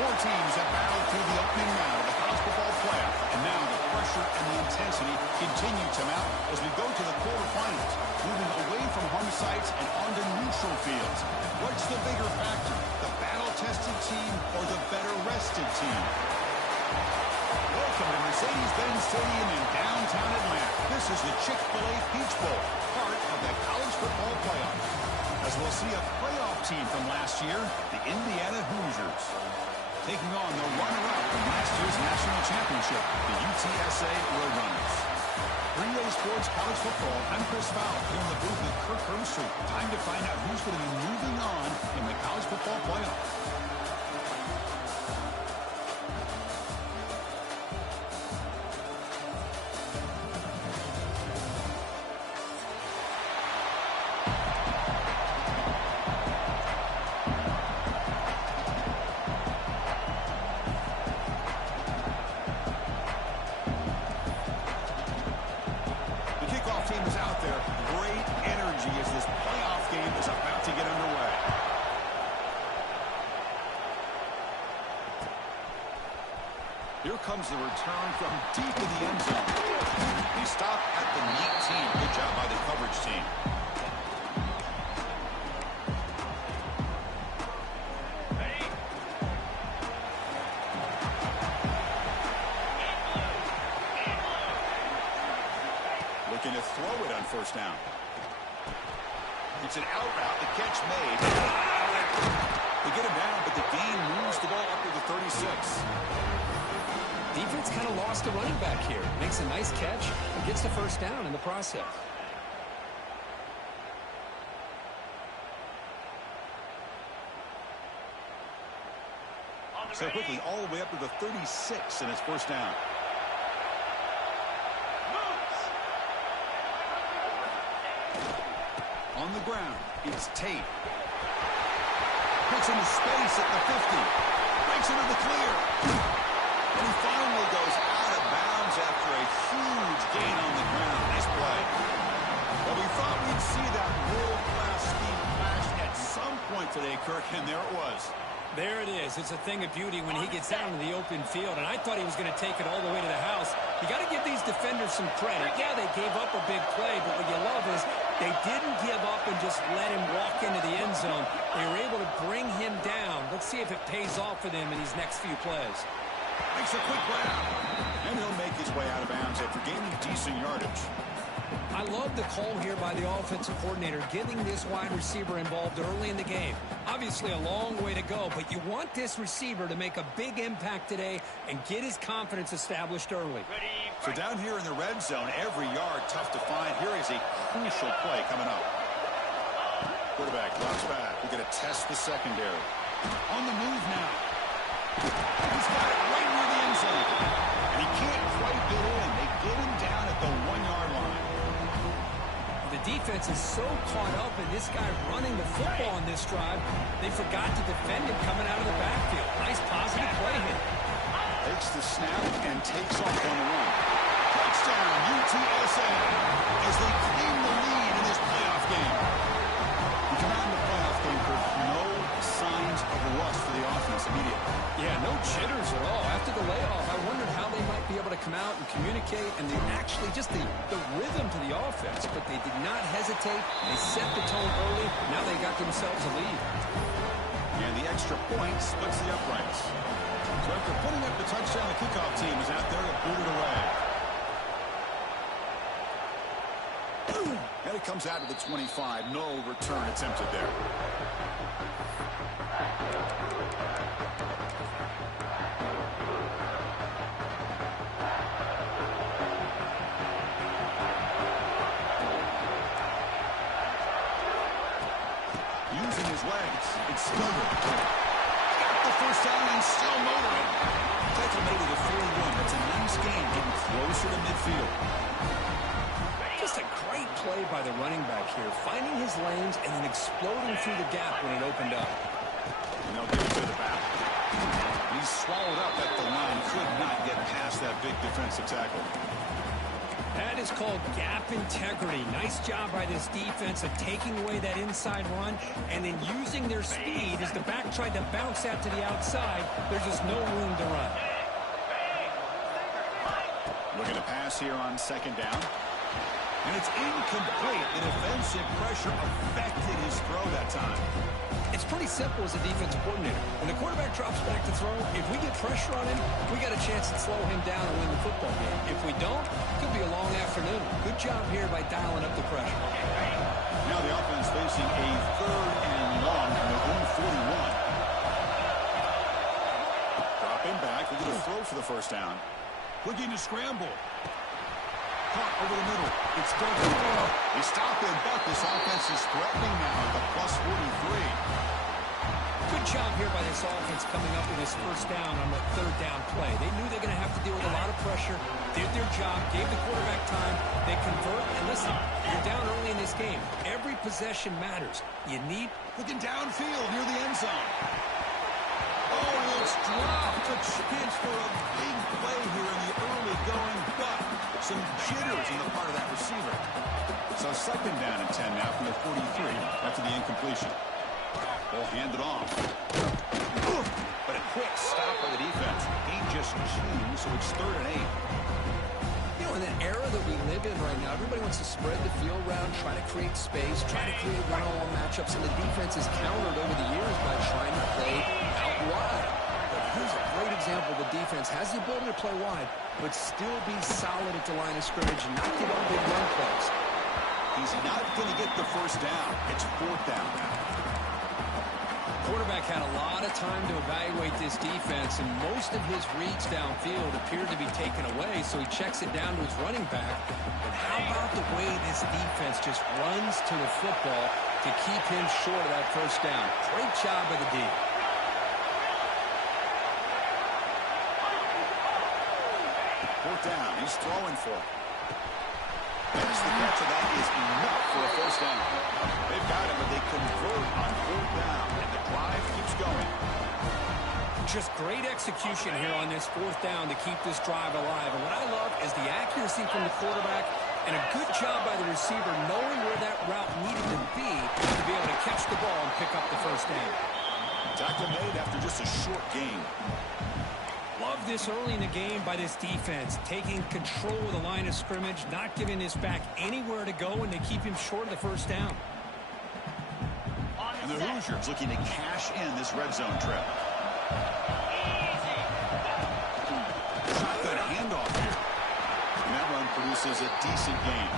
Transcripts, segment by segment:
Four teams have battled through the opening round of the college football playoff, and now the pressure and the intensity continue to mount as we go to the quarterfinals, moving away from home sites and onto neutral fields. What's the bigger factor, the battle-tested team or the better-rested team? Welcome to Mercedes-Benz Stadium in downtown Atlanta. This is the Chick-fil-A Peach Bowl, part of the college football playoff. As we'll see a playoff team from last year, the Indiana Hoosiers, taking on the runner-up from last year's national championship, the UTSA Roadrunners. 3-Way Sports College Football, I'm Chris Fowler, here in the booth with Kirk Herbstreit. Time to find out who's going to be moving on in the college football playoff. Team is out there. Great energy as this playoff game is about to get underway. Here comes the return from deep in the end zone. He stopped at the 19. Good job by the coverage team. Looking to throw it on first down. It's an out route. The catch made. They get him down, but the gain moves the ball up to the 36. Defense kind of lost a running back here. Makes a nice catch and gets the first down in the process. So quickly, all the way up to the 36 in his first down. On the ground, it's Tate. Puts into space at the 50. Breaks into the clear. And he finally goes out of bounds after a huge gain on the ground. Nice play. Well, we thought we'd see that world-class speed flash at some point today, Kirk, and there it was. There it is. It's a thing of beauty when he gets out in the open field, and I thought he was going to take it all the way to the house. You got to give these defenders some credit. Yeah, they gave up a big play, but what you love is they didn't give up and just let him walk into the end zone. They were able to bring him down. Let's see if it pays off for them in these next few plays. Makes a quick route, and he'll make his way out of bounds after gaining decent yardage. I love the call here by the offensive coordinator, getting this wide receiver involved early in the game. Obviously a long way to go, but you want this receiver to make a big impact today and get his confidence established early. So down here in the red zone, every yard tough to find. Here is a crucial play coming up. Quarterback drops back. We're going to test the secondary. On the move now. He's got it right near the end zone. And he can't quite get in. They get him down at the 1-yard line. The defense is so caught up in this guy running the football on this drive, they forgot to defend him coming out of the backfield. Nice positive play here. Takes the snap and takes off on the run. Touchdown, UTSA, as they claim the lead in this playoff game. We come out in the playoff game for no signs of rust for the offense immediately. Yeah, no jitters at all. After the layoff, I wondered how they might be able to come out and communicate, and they actually just the rhythm to the offense, but they did not hesitate. They set the tone early. Now they got themselves a lead. And the extra point splits the uprights. So after putting up the touchdown, the kickoff team is out there to boot it away. And it comes out to the 25. No return attempted there. Using his legs, it's still good. Got the first down and still motoring. Tackle made it a 41. That's a nice gain, getting closer to midfield. Just a great play by the running back here, finding his lanes and then exploding through the gap when it opened up. And they'll give it to the back. He's swallowed up at the line. Could not get past that big defensive tackle. That is called gap integrity. Nice job by this defense of taking away that inside run and then using their speed as the back tried to bounce out to the outside. There's just no room to run. Looking to pass here on second down. And it's incomplete. The defensive pressure affected his throw that time. It's pretty simple as a defensive coordinator. When the quarterback drops back to throw, if we get pressure on him, we got a chance to slow him down and win the football game. If we don't, it could be a long afternoon. Good job here by dialing up the pressure. Now the offense facing a 3rd and long from their own 41. Dropping back, looking to throw for the first down. Looking to scramble. Caught over the middle. It's done. They stop him, but this offense is threatening now at the plus 43. Good job here by this offense coming up with this first down on the 3rd down play. They knew they were going to have to deal with a lot of pressure, did their job, gave the quarterback time. They convert, and listen, you're down early in this game. Every possession matters. You need... Looking downfield near the end zone. Oh, it's dropped. A chance for a big play here in the early going, but some jitters on the part of that receiver. So 2nd down and 10 now from the 43 after the incompletion. Ball handed off. But a quick stop by the defense. Gain just 2, so it's 3rd and 8. You know, in the era that we live in right now, everybody wants to spread the field around, try to create space, try to create one-on-one matchups, and the defense is countered over the years by trying to play out wide. But here's a great example. The defense has the ability to play wide, but still be solid at the line of scrimmage and not give up big run plays. He's not going to get the first down. It's 4th down now. Quarterback had a lot of time to evaluate this defense, and most of his reads downfield appeared to be taken away, so he checks it down to his running back. And how about the way this defense just runs to the football to keep him short of that first down? Great job by the D. 4th down. He's throwing for it. There's the catch, and that is enough for a first down. They've got it, but they convert on 4th down, and the drive keeps going. Just great execution here on this 4th down to keep this drive alive. And what I love is the accuracy from the quarterback and a good job by the receiver knowing where that route needed to be able to catch the ball and pick up the first down. Tackle made after just a short gain. Love this early in the game by this defense, taking control of the line of scrimmage, not giving this back anywhere to go, and they keep him short of the first down. And the Hoosiers looking to cash in this red zone trip. Shotgun handoff here. And that run produces a decent gain.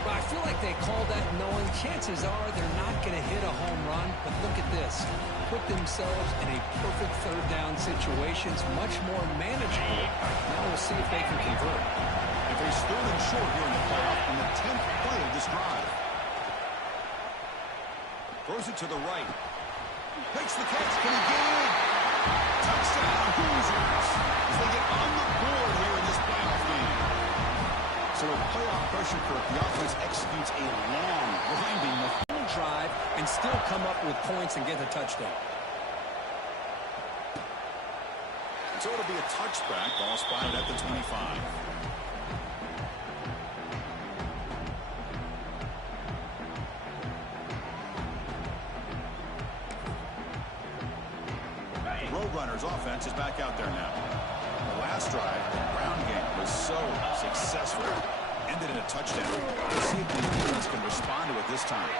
Well, I feel like they called that knowing chances are they're not going to hit a home run, but look at this. Put themselves in a perfect 3rd down situation. It's much more manageable. Now we'll see if they can convert. If they're still in short here in the playoff on the 10th play of this drive. Throws it to the right. Makes the catch. Can he get in? Touchdown, Hoosiers. As they get on the board here in this playoff game. So with playoff pressure, Kirk, the offense executes a long, grinding drive and still come up with points and get a touchdown. So it'll be a touchback. Ball spotted at the 25. The Roadrunners offense is back out there now. The last drive, the ground game was so successful. Ended in a touchdown. Let's see if the defense can respond to it this time.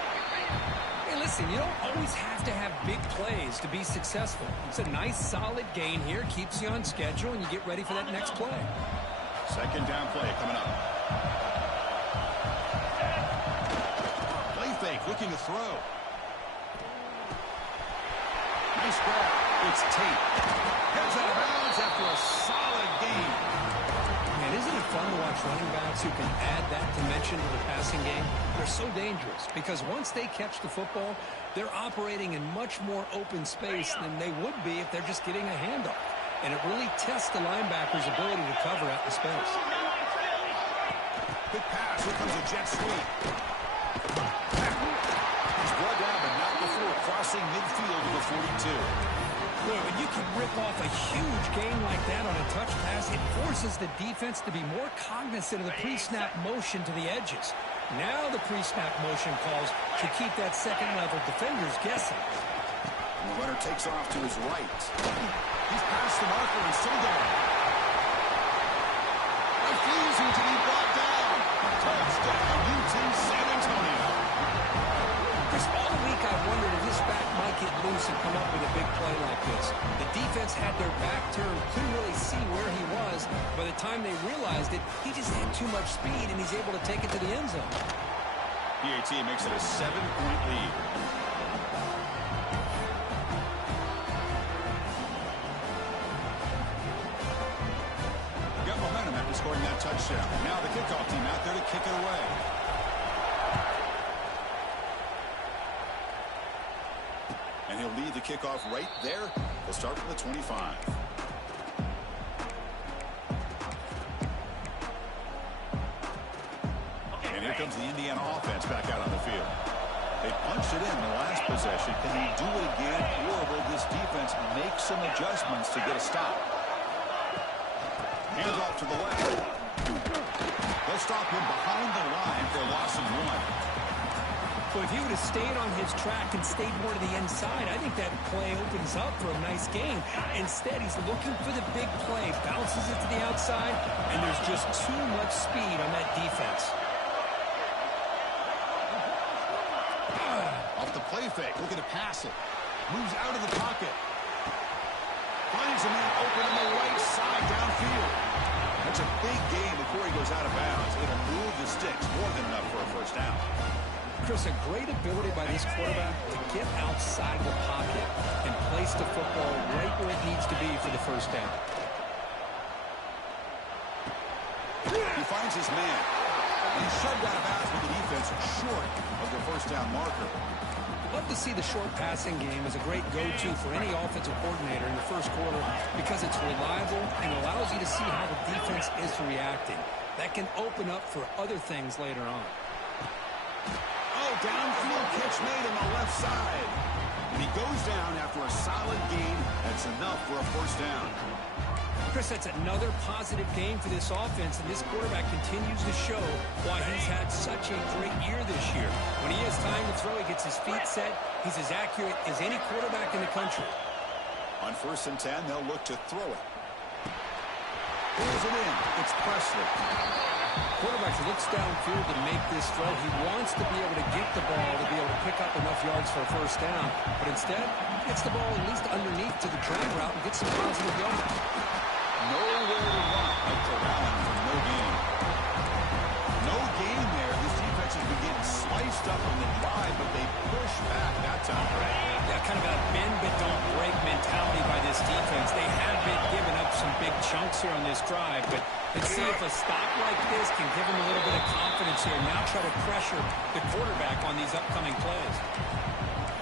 Hey, listen, you don't always have to have big plays to be successful. It's a nice, solid gain here. Keeps you on schedule, and you get ready for that next play. 2nd down play coming up. Play fake, looking to throw. Nice grab. It's Tate. Heads out of bounds after a solid gain. Man, isn't it fun to watch running backs who can add that dimension to the passing game? They're so dangerous because once they catch the football, they're operating in much more open space than they would be if they're just getting a handoff. And it really tests the linebacker's ability to cover out the space. Good pass. Here comes a jet sweep. He's brought down, but not before crossing midfield to the 42. Boy, when you can rip off a huge gain like that on a touch pass, it forces the defense to be more cognizant of the pre-snap motion to the edges. Now the pre-snap motion calls should keep that second-level defenders guessing. And the runner takes off to his right. He's past the marker and still going. Refusing to be brought down. Touchdown, UT San Antonio. Chris, all week I wondered if this back might get loose and come up with a big play like this. The defense had their back turned, couldn't really see where he was. By the time they realized it, he just had too much speed, and he's able to take it to the end zone. PAT makes it a 7-point lead. Got momentum after scoring that touchdown. Now the kickoff team out there to kick it away. And he'll lead the kickoff right there. He'll start from the 25. And here comes the Indiana offense back out on the field. They punched it in the last possession. Can they do it again, or will this defense make some adjustments to get a stop? Hands off to the left. They'll stop him behind the line for a loss of 1. Well, if he would have stayed on his track and stayed more to the inside, I think that play opens up for a nice gain. Instead, he's looking for the big play, bounces it to the outside, and there's just too much speed on that defense. Off the play fake, looking to pass it. Moves out of the pocket. Finds a man open on the right side downfield. That's a big gain before he goes out of bounds. It'll move the sticks more than enough for a first down. Chris, a great ability by this quarterback to get outside the pocket and place the football right where it needs to be for the first down. He finds his man. And he's shoved out of bounds with the defense short of the first down marker. Love to see the short passing game as a great go-to for any offensive coordinator in the first quarter because it's reliable and allows you to see how the defense is reacting. That can open up for other things later on. Oh, downfield catch made on the left side. And he goes down after a solid gain. That's enough for a first down. Chris, that's another positive game for this offense, and this quarterback continues to show why he's had such a great year this year. When he has time to throw, he gets his feet set. He's as accurate as any quarterback in the country. On 1st and 10, they'll look to throw it. Pulls it in. It's Presley. Quarterback looks downfield to make this throw. He wants to be able to get the ball to be able to pick up enough yards for a first down, but instead, gets the ball at least underneath to the drag route and gets some positive yards. Nowhere to run up to Allen for no gain. No gain there. This defense has been getting sliced up on the drive, but they push back that time. Yeah, kind of a bend but don't break mentality by this defense. They have been giving up some big chunks here on this drive, but let's see if a stop like this can give them a little bit of confidence here. Now try to pressure the quarterback on these upcoming plays.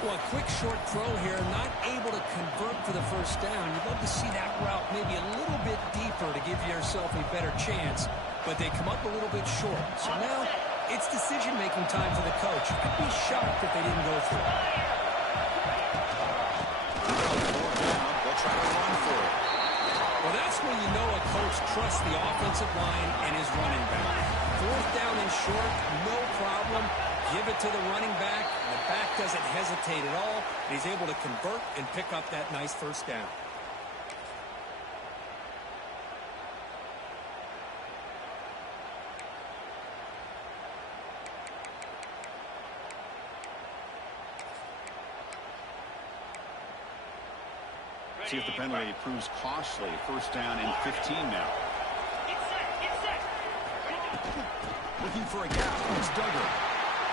Well, a quick short throw here, not able to convert for the first down. You'd love to see that route maybe a little bit deeper to give yourself a better chance, but they come up a little bit short. So now it's decision-making time for the coach. I'd be shocked if they didn't go for it. They'll try to run for it. Well, that's when you know a coach trusts the offensive line and his running back. 4th down and short, no problem. Give it to the running back. The back doesn't hesitate at all. He's able to convert and pick up that nice first down. See if the penalty proves costly. 1st down and 15 now. Looking for a gap. It's Duggar.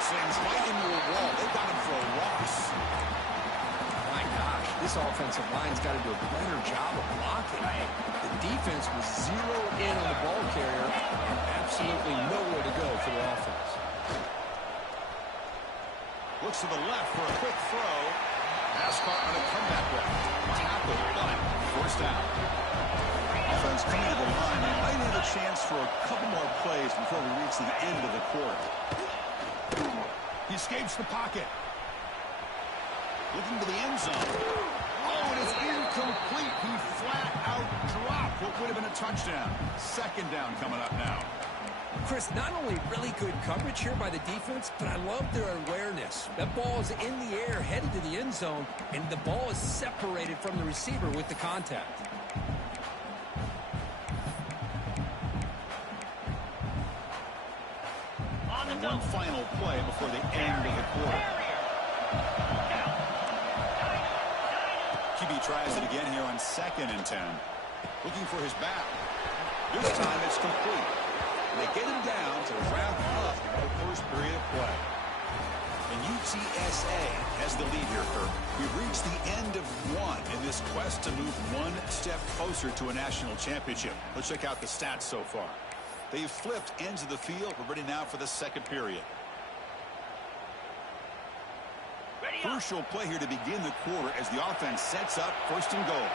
Slams right into a wall. They got him for a loss. My gosh, this offensive line's got to do a better job of blocking. The defense was zeroed in on the ball carrier and absolutely nowhere to go for the offense. Looks to the left for a quick throw. Pass caught on a comeback route. Tackled, but first down. Offense coming to the line. They might have a chance for a couple more plays before we reach the end of the quarter. He escapes the pocket. Looking to the end zone. Oh, and it's incomplete. He flat out dropped what would have been a touchdown. Second down coming up now. Chris, not only really good coverage here by the defense, but I love their awareness. That ball is in the air, headed to the end zone, and the ball is separated from the receiver with the contact. One final play before the end of the quarter. QB tries it again here on 2nd and 10. Looking for his back. This time it's complete. And they get him down to wrap up the first period of play. And UTSA has the lead here, Kirk. We've reached the end of one in this quest to move one step closer to a national championship. Let's check out the stats so far. They've flipped ends of the field. We're ready now for the second period. Crucial play here to begin the quarter as the offense sets up 1st and goal.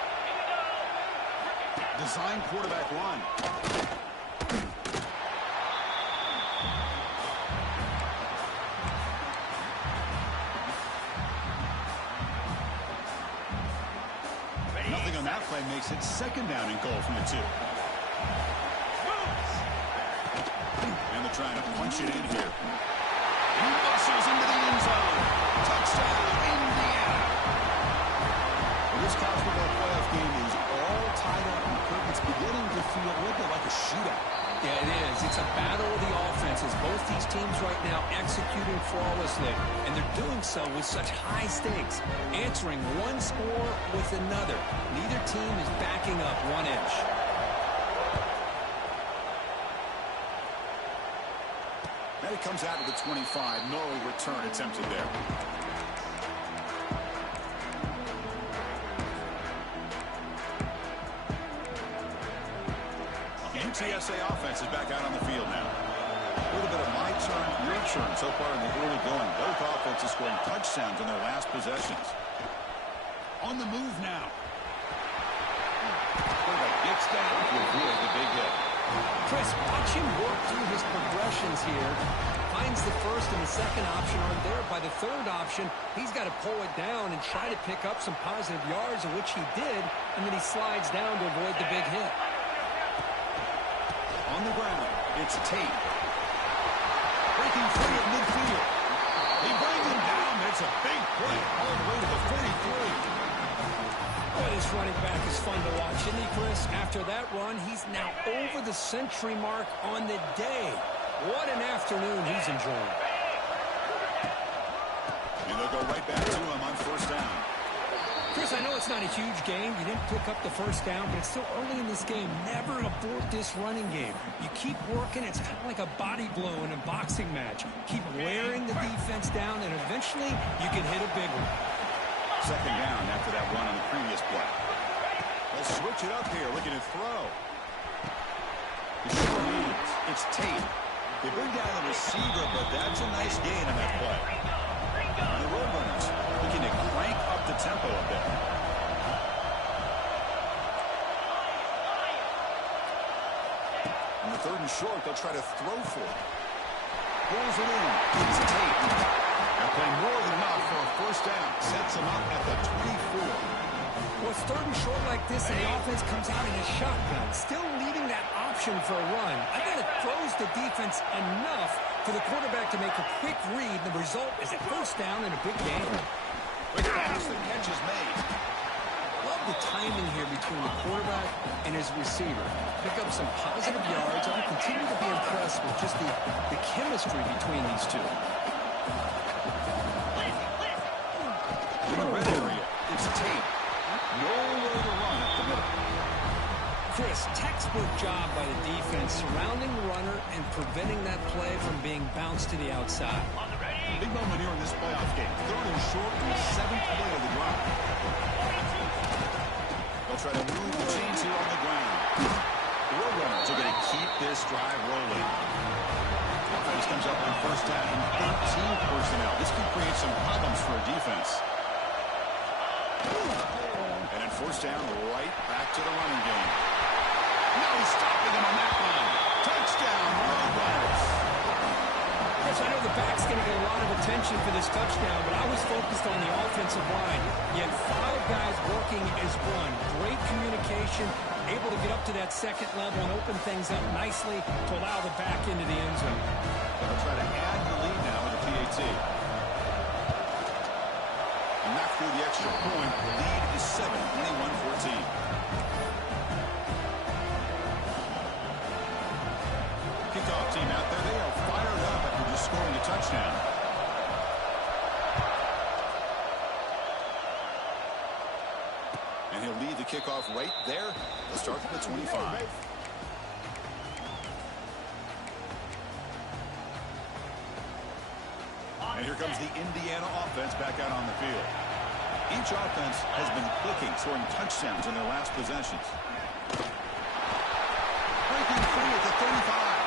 Design quarterback run. Nothing on that play makes it 2nd down and goal from the 2. And they're trying to punch it in here. He muscles into the end zone. Touchdown, Indiana. Well, this college football playoff game is all tied up. It's beginning to feel a little bit like a shootout. Yeah, it is. It's a battle of the offenses. Both these teams right now executing flawlessly, and they're doing so with such high stakes, answering one score with another. Neither team is backing up 1 inch. Now he comes out to the 25. No return attempted there. UTSA offense is back out on the field now. A little bit of my turn, your turn so far in the early going. Both offenses scoring touchdowns on their last possessions. On the move now. Quarterback gets down to avoid the big hit. Chris, watch him work through his progressions here. Finds the 1st and the 2nd option aren't there. By the 3rd option, he's got to pull it down and try to pick up some positive yards, of which he did, and then he slides down to avoid the big hit. On the ground, it's Tate. Breaking free at midfield. They bring him down, but it's a big play all the way to the 43. Boy, this running back is fun to watch, isn't he, Chris? After that run, he's now over the century mark on the day. What an afternoon he's enjoying. And they'll go right back to him on 1st down. Chris, I know it's not a huge game. You didn't pick up the 1st down, but it's still early in this game. Never abort this running game. You keep working. It's kind of like a body blow in a boxing match. Keep wearing the defense down, and eventually you can hit a big one. 2nd down after that run on the previous play. They'll switch it up here, looking to throw. It's Tate. They bring down the receiver, but that's a nice gain on that play. And the Roadrunners looking to crank up the tempo a bit. On the 3rd and short, they'll try to throw for it. Pulls it in. It's Tate. They'll play more than enough for a 1st down. Sets them up at the 24. Well, it's 3rd and short like this, and the offense comes out in a shotgun. Still leaving that option for a run. I bet it throws the defense enough for the quarterback to make a quick read. The result is a 1st down and a big gain. Quick pass, the catch is made. Love the timing here between the quarterback and his receiver. Pick up some positive yards. I continue to be impressed with just the chemistry between these two. In the red area, it's Tate. Nowhere to run up the middle. Chris, textbook job by the defense surrounding the runner and preventing that play from being bounced to the outside. Big moment here in this playoff game. 3rd and short in the 7th play of the drive. They'll try to move the chains here on the ground. The Roadrunners are going to keep this drive rolling. Offense comes up on 1st down and 13 personnel. This could create some problems for a defense. And then 1st down, right back to the running game. No stopping him on that one. Touchdown, Roadrunners. Chris, Coach, I know the back's going to get a lot of attention for this touchdown, but I was focused on the offensive line. You had 5 guys working as one. Great communication, able to get up to that second level and open things up nicely to allow the back into the end zone. They'll try to add the lead now with the PAT. And not through the extra point. The lead is 7, 21-14. Kickoff team out there. They are fired up after just scoring a touchdown. And he'll lead the kickoff right there. They'll start from the 25. And here comes the Indiana offense back out on the field. Each offense has been clicking, scoring touchdowns in their last possessions. Breaking free at the 35.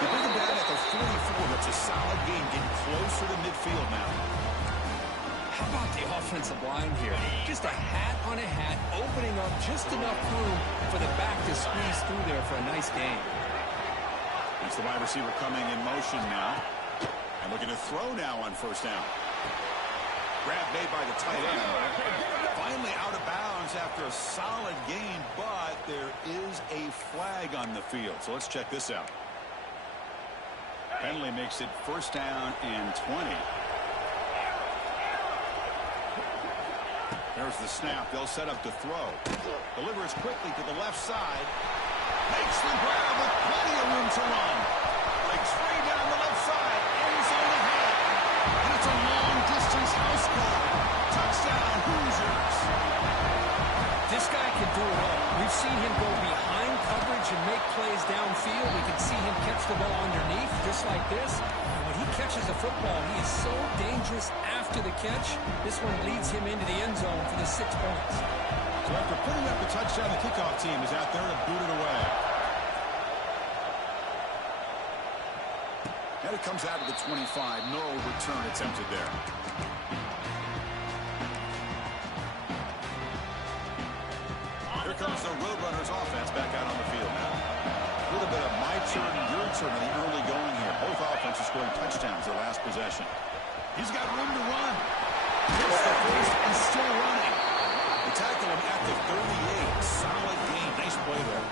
They bring him down at the 44. That's a solid gain, getting closer to midfield now. How about the offensive line here? Just a hat on a hat, opening up just enough room for the back to squeeze through there for a nice gain. It's the wide receiver coming in motion now. And looking to throw now on first down. Grab made by the tight end. Finally out of bounds after a solid gain, but there is a flag on the field. So let's check this out. Penalty makes it first down and 20. There's the snap. They'll set up to throw. Delivers quickly to the left side. Makes the grab with plenty of room to run. Breaks free down the left side. Ends on the head. And it's a long-distance house call. Touchdown, Hoosiers. This guy can do it all. We've seen him go behind coverage and make plays downfield. We can see him catch the ball underneath, just like this. And when he catches the football, he is so dangerous after the catch. This one leads him into the end zone for the 6 points. So after putting up the touchdown, the kickoff team is out there to boot it away. And it comes out of the 25. No return attempted there. Here comes the Roadrunners offense back out on the field now. A little bit of my turn, your turn in the early going here. Both offenses scoring touchdowns their last possession. He's got room to run. Gets the first and still running. They tackle him at the 38. Solid gain. Nice play there.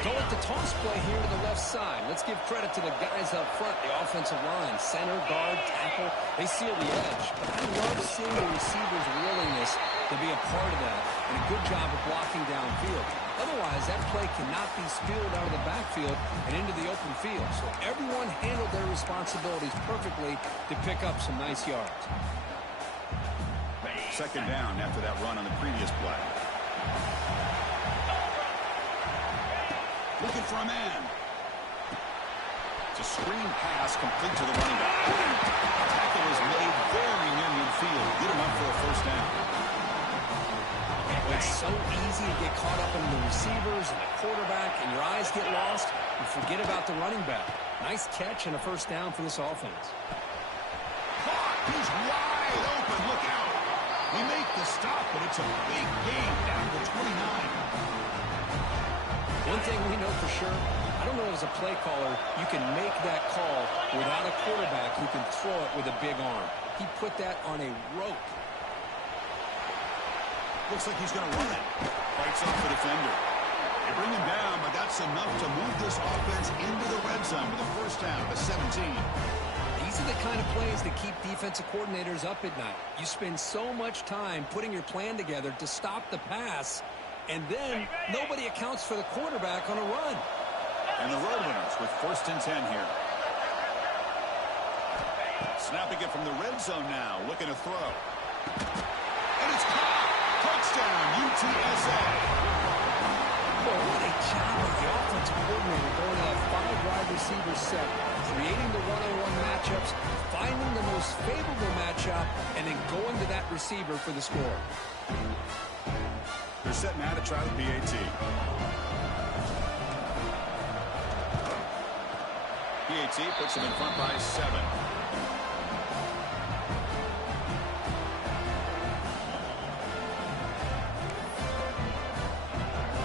Go with the toss play here to the left side. Let's give credit to the guys up front, the offensive line, center, guard, tackle. They seal the edge. But I love seeing the receiver's willingness to be a part of that and a good job of blocking downfield. Otherwise, that play cannot be spilled out of the backfield and into the open field. So everyone handled their responsibilities perfectly to pick up some nice yards. Second down after that run on the previous play. Looking for a man. It's a screen pass complete to the running back. Tackle is made very near midfield. Get him up for a first down. It's so easy to get caught up in the receivers and the quarterback, and your eyes get lost. You forget about the running back. Nice catch and a first down for this offense. He's wide open. Look out. We make the stop, but it's a big gain down to 29. One thing we know for sure, I don't know as a play caller, you can make that call without a quarterback who can throw it with a big arm. He put that on a rope. Looks like he's going to run it. Fights off the defender. They bring him down, but that's enough to move this offense into the red zone with a first down to 17. These are the kind of plays that keep defensive coordinators up at night. You spend so much time putting your plan together to stop the pass, and then nobody accounts for the quarterback on a run. And the Roadrunners with first and 10 here. Snapping it from the red zone now, looking to throw. And it's caught. Touchdown, UTSA. Boy, what a job of the offensive coordinator going to that 5 wide receiver set, creating the one-on-one matchups, finding the most favorable matchup, and then going to that receiver for the score. They're set now to try the PAT. PAT puts them in front by 7.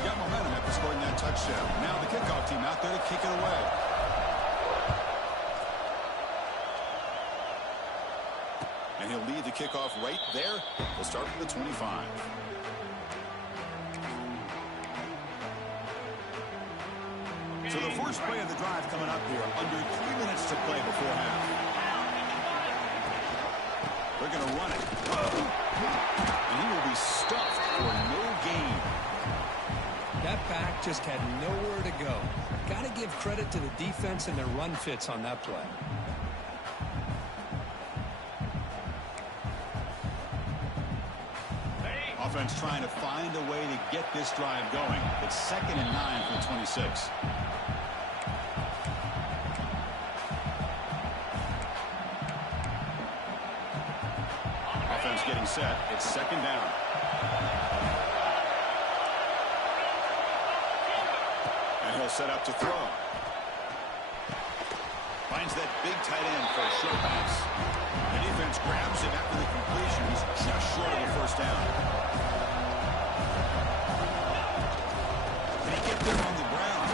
Got momentum after scoring that touchdown. Now the kickoff team out there to kick it away. kickoff right there. We'll start from the 25. So the first play of the drive coming up here. Under 3 minutes to play before half. They're going to run it. And he will be stuffed for no gain. That back just had nowhere to go. Got to give credit to the defense and their run fits on that play. Offense trying to find a way to get this drive going. It's 2nd and 9 for the 26. Offense getting set. It's 2nd down. And he'll set up to throw. Finds that big tight end for a short pass. The defense grabs him after the completion. He's just short of a first down. Can he get there on the ground?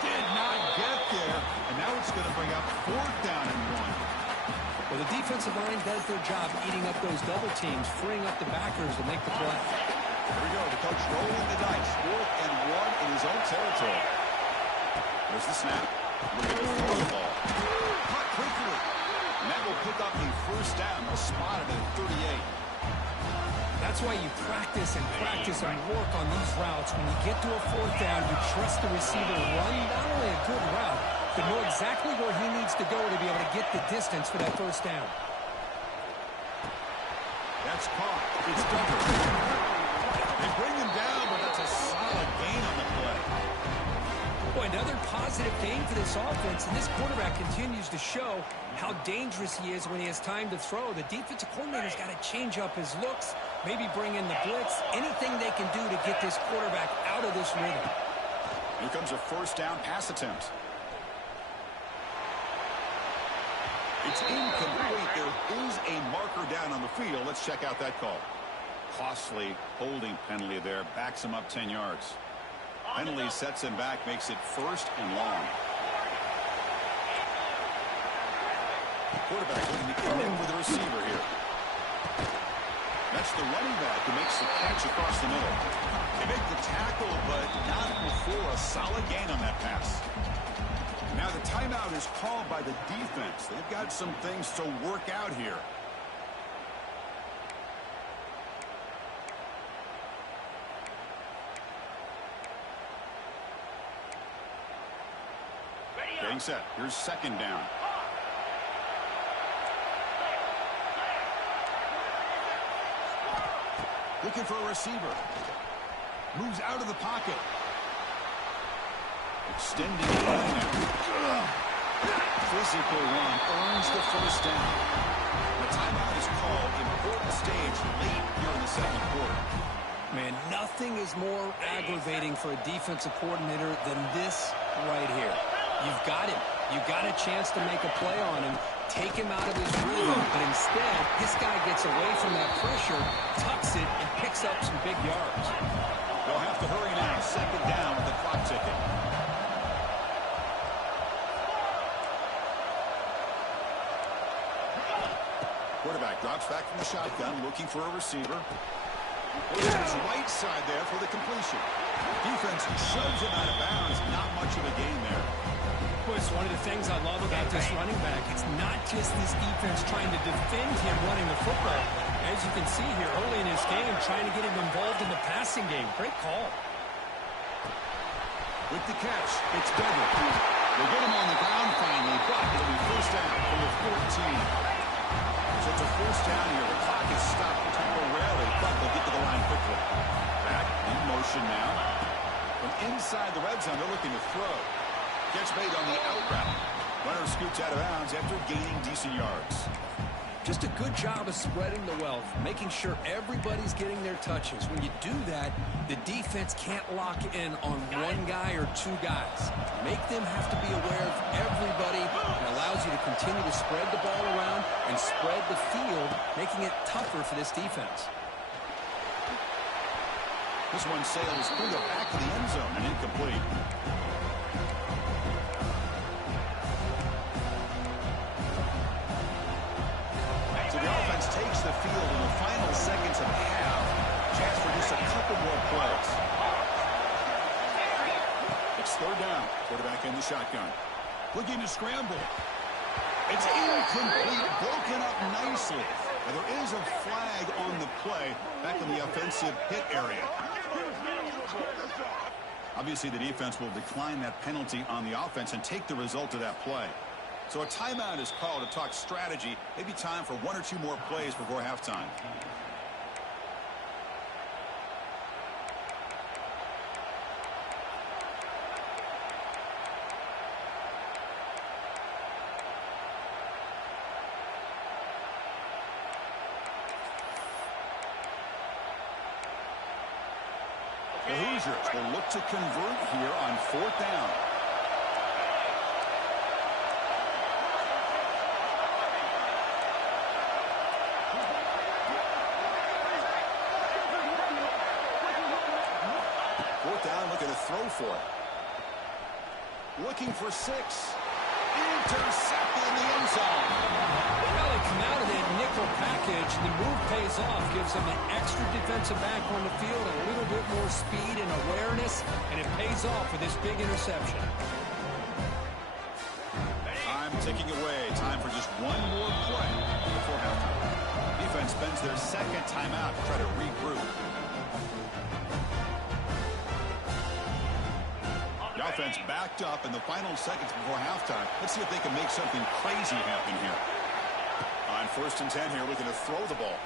Did not get there. And now it's going to bring up 4th down and 1. Well, the defensive line does their job eating up those double teams, freeing up the backers to make the play. Here we go. The coach rolling the dice. 4th and 1 in his own territory. There's the snap. Look at the throw ball. Caught quickly. And that will pick up a first down. They'll spot it at 38. That's why you practice and work on these routes. When you get to a 4th down, you trust the receiver to run not only a good route, but know exactly where he needs to go to be able to get the distance for that first down. That's caught. It's double. They bring him down, but that's a solid gain on the play. Boy, another positive gain for this offense, and this quarterback continues to show how dangerous he is when he has time to throw. The defensive coordinator's got to change up his looks, maybe bring in the blitz, anything they can do to get this quarterback out of this rhythm. Here comes a first down pass attempt. It's incomplete. There is a marker down on the field. Let's check out that call. Costly holding penalty there. Backs him up 10 yards. Penalty sets him back, makes it 1st and long. Quarterback looking to connect with the receiver here. That's the running back who makes the catch across the middle. They make the tackle, but not before a solid gain on that pass. Now the timeout is called by the defense. They've got some things to work out here. Getting set. Here's 2nd down. Looking for a receiver. Moves out of the pocket. Extending the line now. Physical run earns the first down. The timeout is called. Important stage late here in the 2nd quarter. Man, nothing is more aggravating for a defensive coordinator than this right here. You've got him. You've got a chance to make a play on him, take him out of his rhythm, but instead, this guy gets away from that pressure, tucks it, and picks up some big yards. They'll have to hurry now. 2nd down with the clock ticking. Quarterback drops back from the shotgun, looking for a receiver. Goes to his right side there for the completion. Defense shoves him out of bounds. Not much of a gain there. Boy, it's one of the things I love about this running back. It's not just this defense trying to defend him running the football. As you can see here early in his game, trying to get him involved in the passing game. Great call. With the catch, it's Bever. They get him on the ground finally, but it'll be first down from the 14. So it's a first down here. The clock is stopped temporarily, but they'll get to the line quickly. Back in motion now. From inside the red zone, they're looking to throw. Gets made on the out route. Runner scoots out of bounds after gaining decent yards. Just a good job of spreading the wealth, making sure everybody's getting their touches. When you do that, the defense can't lock in on one guy or two guys. Make them have to be aware of everybody. It allows you to continue to spread the ball around and spread the field, making it tougher for this defense. This one sails through the back of the end zone and incomplete. So the offense takes the field in the final seconds of the half. Chance for just a couple more plays. It's third down. Quarterback in the shotgun. Looking to scramble. It's incomplete. Broken up nicely. And there is a flag on the play back in the offensive hit area. Obviously, the defense will decline that penalty on the offense and take the result of that play. So a timeout is called to talk strategy. Maybe time for one or two more plays before halftime. The Hoosiers will look to convert here on fourth down. Fourth down, looking to throw for it. Looking for 6. Intercepted in the end zone. Well, they come out of that nickel package. The move pays off, gives them an extra defensive back on the field, a little bit more speed and awareness, and it pays off with this big interception. Time ticking away. Time for just one more play before halftime. Defense spends their second timeout to try to regroup. The offense backed up in the final seconds before halftime. Let's see if they can make something crazy happen here. On first and 10 here, looking to throw the ball.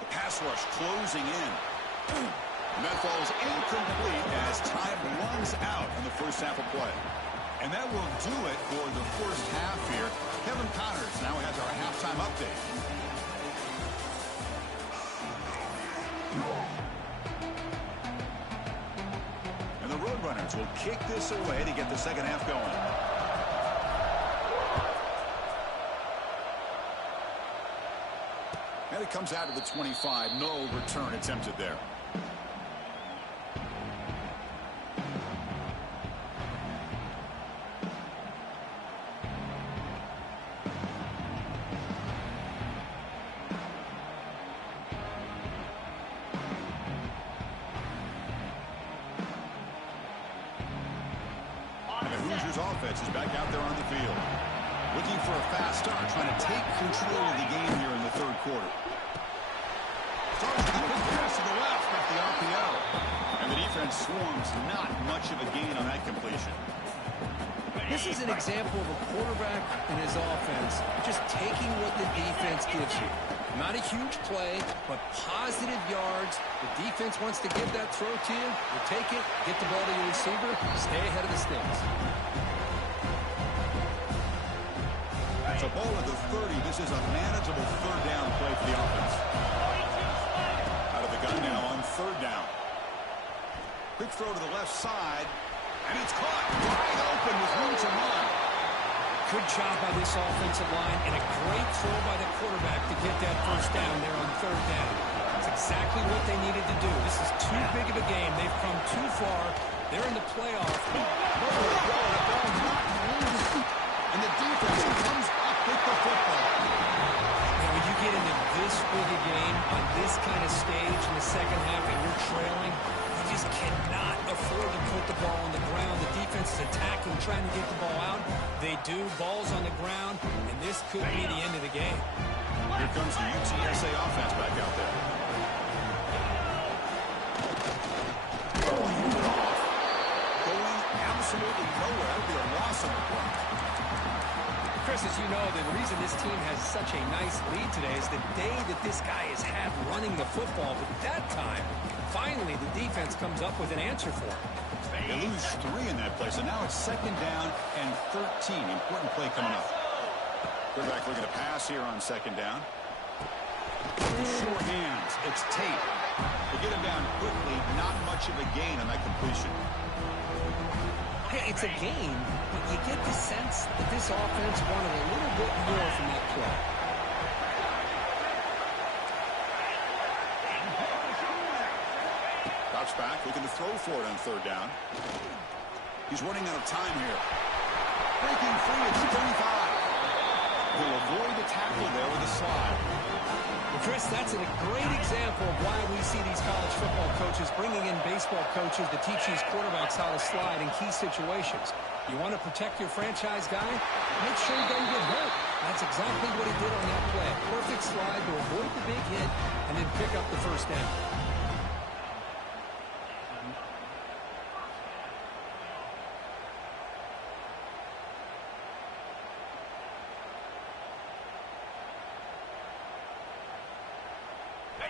The pass rush closing in. And that falls incomplete as time runs out in the first half of play. And that will do it for the first half here. Kevin Connors now has our halftime update. And the Roadrunners will kick this away to get the second half going. And it comes out to the 25. No return attempted there. Offense is back out there on the field. Looking for a fast start, trying to take control of the game here in the third quarter. Starts with a quick pass to the left, off the RPO. And the defense swarms, not much of a gain on that completion. This is an example of a quarterback and his offense just taking what the defense gives you. Not a huge play, but positive yards. The defense wants to give that throw to you. You take it, get the ball to your receiver, stay ahead of the sticks. It's a ball at the 30. This is a manageable third down play for the offense. Out of the gun now on third down. Quick throw to the left side, and it's caught wide open with room to run. Good job by this offensive line, and a great throw by the quarterback to get that first down there on third down. That's exactly what they needed to do. This is too big of a game. They've come too far. They're in the playoff. And the defense comes up with the football. And when you get into this big a game on this kind of stage in the second half and you're trailing, you just cannot afford to put the ball on the ground. The defense is attacking, trying to get the ball out. They do. Ball's on the ground, and this could be the end of the game. Here comes the UTSA offense back out there. Going absolutely nowhere. It'll be a loss on the play. Chris, as you know, the reason this team has such a nice lead today is the day that this guy has had running the football. But that time, finally, the defense comes up with an answer for him. They lose 3 in that play, so now it's second down and 13. Important play coming up. Quarterback looking to pass here on second down. Short hands. It's Tate. They get him down quickly. Not much of a gain on that completion. Hey, it's a gain, but you get the sense that this offense wanted a little bit more from that play. Drops back, looking to throw for it on third down. He's running out of time here. Breaking free at the 35. He'll avoid the tackle there with a slide. Well, Chris, that's a great example of why we see these college football coaches bringing in baseball coaches to teach these quarterbacks how to slide in key situations. You want to protect your franchise guy? Make sure he doesn't get hurt. That's exactly what he did on that play. Perfect slide to avoid the big hit and then pick up the first down.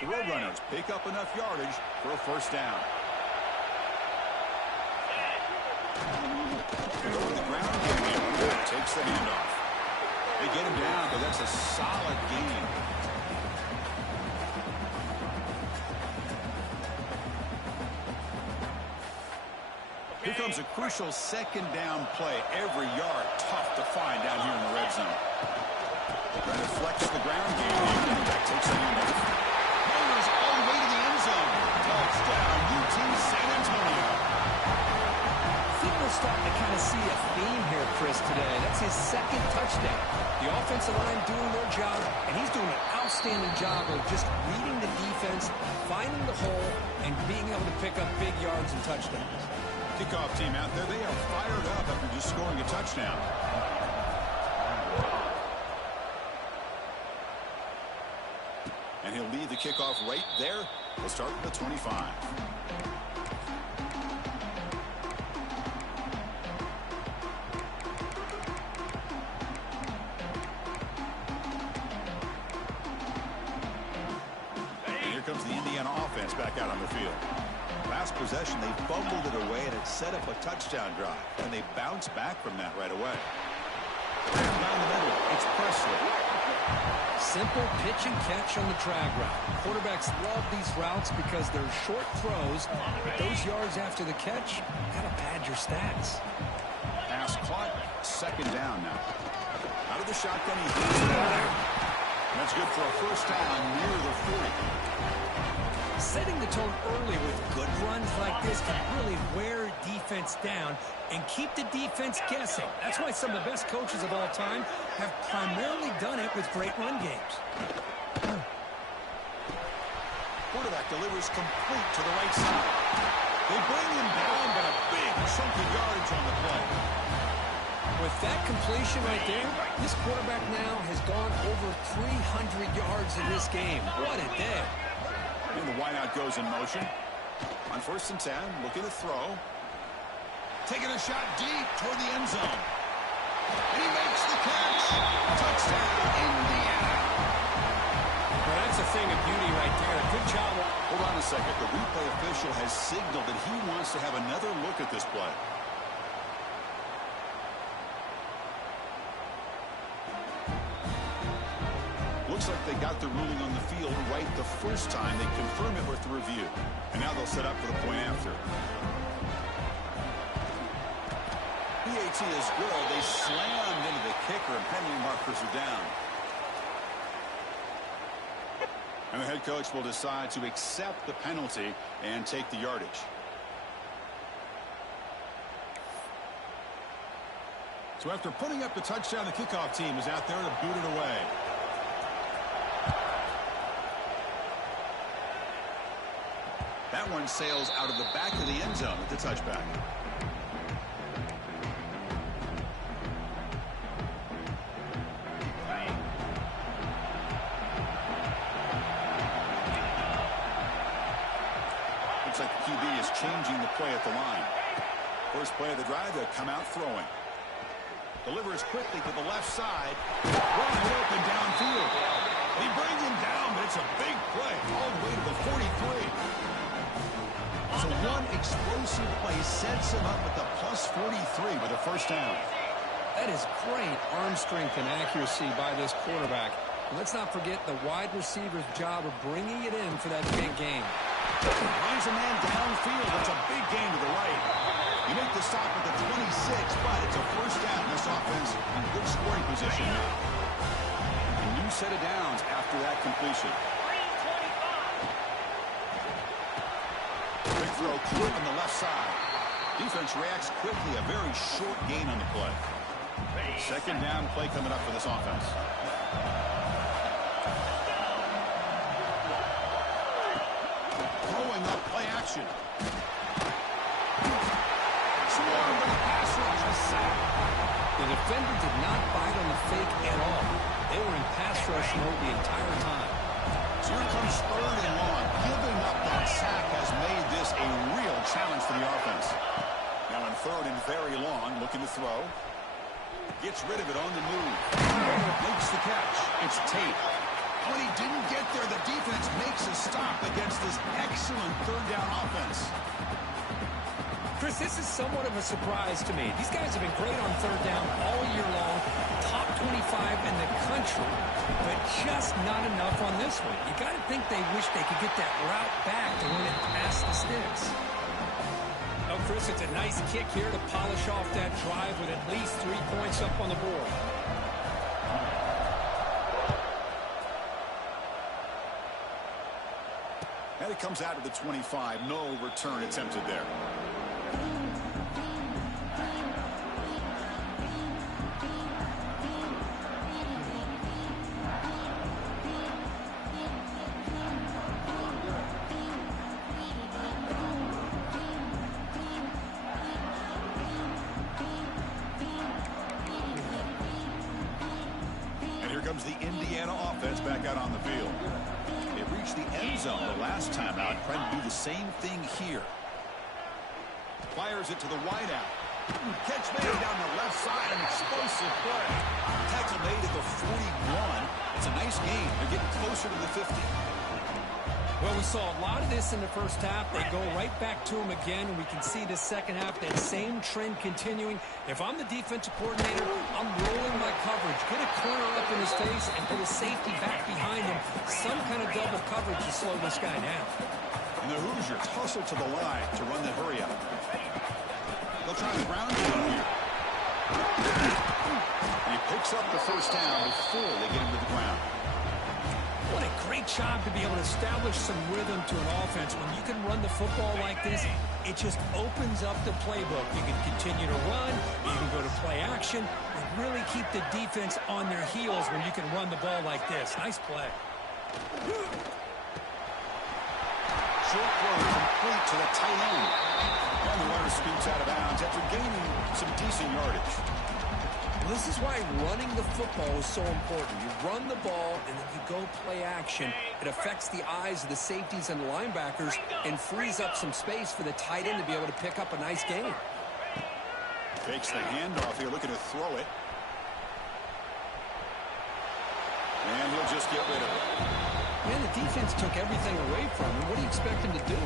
The Roadrunners pick up enough yardage for a first down. They go to the ground game. Takes the handoff. They get him down, but that's a solid gain. Here comes a crucial second down play. Every yard tough to find down here in the red zone. Trying to flex the ground game. Back takes the handoff. All the way to the end zone. Touchdown, UT San Antonio. I think we're starting to kind of see a theme here, Chris, today. That's his second touchdown. The offensive line doing their job, and he's doing an outstanding job of just reading the defense, finding the hole, and being able to pick up big yards and touchdowns. Kickoff team out there, they are fired up after just scoring a touchdown. And he'll lead the kickoff right there. We'll start with the 25. And here comes the Indiana offense back out on the field. Last possession, they fumbled it away, and it set up a touchdown drive. And they bounced back from that right away. Down the middle, it's Presley. Simple pitch and catch on the drag route. Quarterbacks love these routes because they're short throws, but those yards after the catch, gotta pad your stats. Pass clock, second down now. Out of the shotgun, he hits it out. That's good for a first down near the 40. Setting the tone early with good runs like this can really wear defense down and keep the defense guessing. That's why some of the best coaches of all time have primarily done it with great run games. Quarterback delivers complete to the right side. They bring him down, but a big chunk of yardage on the play. With that completion right there, this quarterback now has gone over 300 yards in this game. What a day. And the wideout goes in motion. On 1st and 10, looking to throw. Taking a shot deep toward the end zone. And he makes the catch. Touchdown, Indiana. Well, that's a thing of beauty right there. Good job. Hold on a second. The replay official has signaled that he wants to have another look at this play. Looks like they got the ruling on the field right the first time. They confirm it with the review. And now they'll set up for the point after. PAT is good. They slammed into the kicker, and penalty markers are down. And the head coach will decide to accept the penalty and take the yardage. So after putting up the touchdown, the kickoff team is out there to boot it away. That one sails out of the back of the end zone with the touchback. Looks like the QB is changing the play at the line. First play of the drive, they'll come out throwing. Delivers quickly to the left side. Wide open downfield. They bring him down, but it's a big play all the way to the 43. So one explosive play sets him up at the +43 with a first down. That is great arm strength and accuracy by this quarterback. And let's not forget the wide receiver's job of bringing it in for that big game. Finds a man downfield. That's a big gain to the right. You make the stop at the 26, but it's a first down. This offense in good scoring position now. A new set of downs after that completion. Big throw clear on the left side. Defense reacts quickly. A very short gain on the play. Second down play coming up for this offense. Throwing up play action. Swarm with a pass rush, a sack. The defender did not bite on the fake at all. They were in pass rush mode the entire time. So here comes third and long. Giving up that sack has made this a real challenge for the offense. Now in third and very long, looking to throw. Gets rid of it on the move. Makes the catch. It's Tate. When he didn't get there, the defense makes a stop against this excellent third down offense. Chris, this is somewhat of a surprise to me. These guys have been great on third down all year long, top 25 in the country, but just not enough on this one. You got to think they wish they could get that route back to run it past the sticks. Oh, Chris, it's a nice kick here to polish off that drive with at least 3 points up on the board. And it comes out of the 25. No return attempted there. Comes the Indiana offense back out on the field. They reached the end zone the last time out, trying to do the same thing here. Fires it to the wideout. Catch made down the left side, an explosive play. Tackle made at the 41. It's a nice game. They're getting closer to the 50. Well, we saw a lot of this in the first half. They go right back to him again, and we can see the second half, that same trend continuing. If I'm the defensive coordinator, I'm rolling my coverage. Get a corner up in his face and put a safety back behind him. Some kind of double coverage to slow this guy down. And the Hoosiers hustle to the line to run the hurry up. They'll try the ground game here. He picks up the first down before they get him to the ground. What a great job to be able to establish some rhythm to an offense. When you can run the football like this, it just opens up the playbook. You can continue to run, you can go to play action, and really keep the defense on their heels when you can run the ball like this. Nice play. Short throw complete to the tight end. And the runner scoots out of bounds after gaining some decent yardage. This is why running the football is so important. You run the ball, and then you go play action. It affects the eyes of the safeties and the linebackers and frees up some space for the tight end to be able to pick up a nice game. Takes the handoff here, looking to throw it. And he'll just get rid of it. Man, the defense took everything away from him. What do you expect him to do?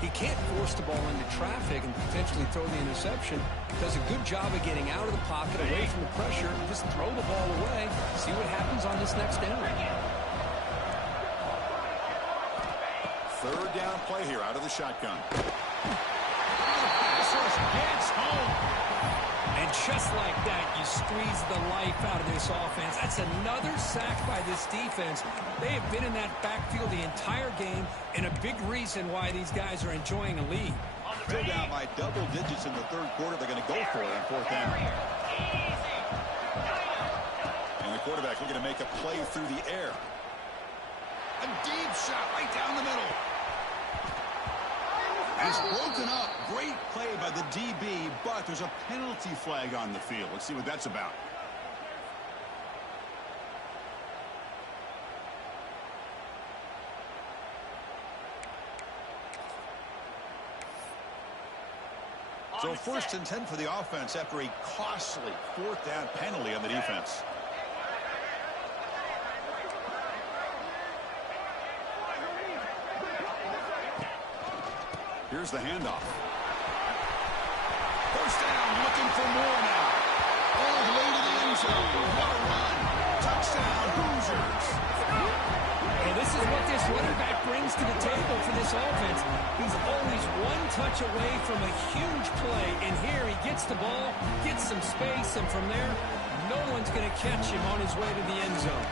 He can't force the ball into traffic and potentially throw the interception. Does a good job of getting out of the pocket, away from the pressure, and just throw the ball away. See what happens on this next down. Third down play here out of the shotgun. Pass rush gets home. And just like that, you squeeze the life out of this offense. That's another sack by this defense. They have been in that backfield the entire game, and a big reason why these guys are enjoying a lead. Still down by double digits in the third quarter. They're going to go for it on fourth down. And the quarterback looking to make a play through the air. A deep shot right down the middle. It's broken up. Great play by the DB, but there's a penalty flag on the field. Let's see what that's about. So 1st and 10 for the offense after a costly fourth down penalty on the defense. Here's the handoff. First down, looking for more now. All the way to the end zone. What a run. Touchdown, Hoosiers. Well, this is what this running back brings to the table for this offense. He's always one touch away from a huge play, and here he gets the ball, gets some space, and from there, no one's going to catch him on his way to the end zone.